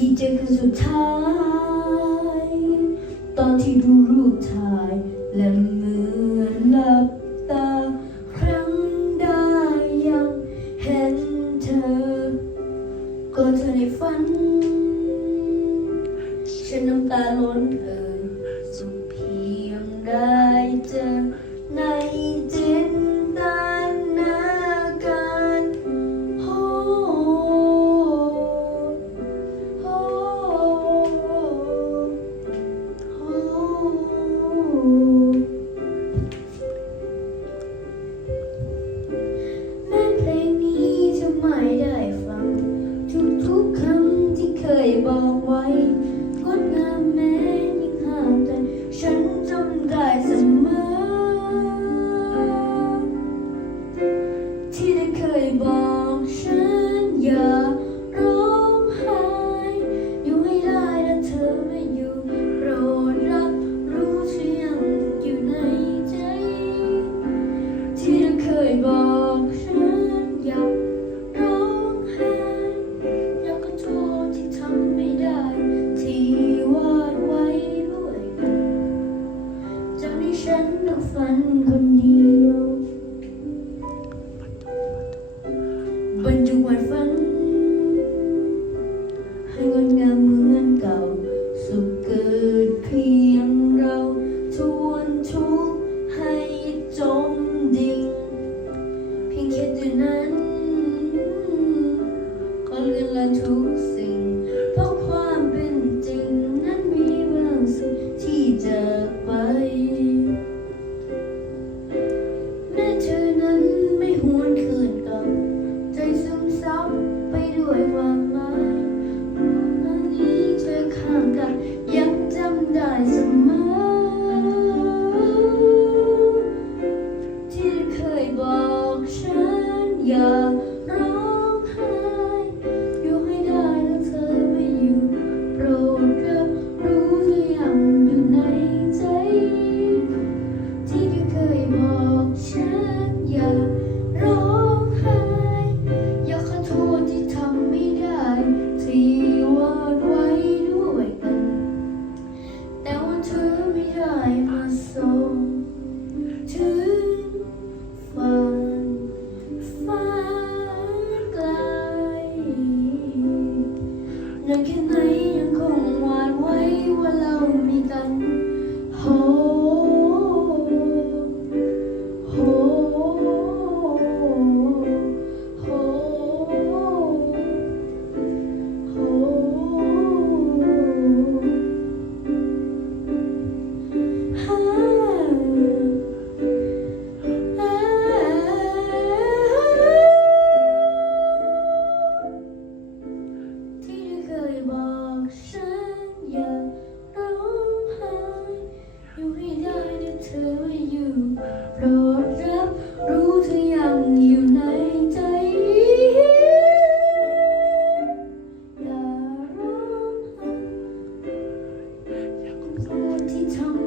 ที่เจอครั้งสุดท้าย ตอนที่ดูรูปถ่าย และเหมือนหลับตา ครั้งได้ยังเห็นเธอก็เธอในฝัน ฉันน้ำตาล้นเอ่ยสุขเพียงได้เจอ บอกไว้งดงามแม้ยิ่งห่างแต่ฉันจำได้เสมอ ที่ได้เคยบอกฉันอย่าร้องไห้อยู่ให้ได้ถ้าเธอไม่อยู่โปรดรับรู้เสียงอยู่ในใจ ที่ได้เคยบอกฉันอย่า บนจังวัดฝัน ให้งงาเมืองเก่า สุขเกิดเพียงเราทวนทุกให้จมดิ่งเพียงแค่เดืนั้น ก็เลือนละทุกสิ่ง นแค่ไหนยังคงหวานไว้ว่าเรามีกันโฮ รับรู้เธอยังอยู่ในใจอย่าร้องไที่ทำ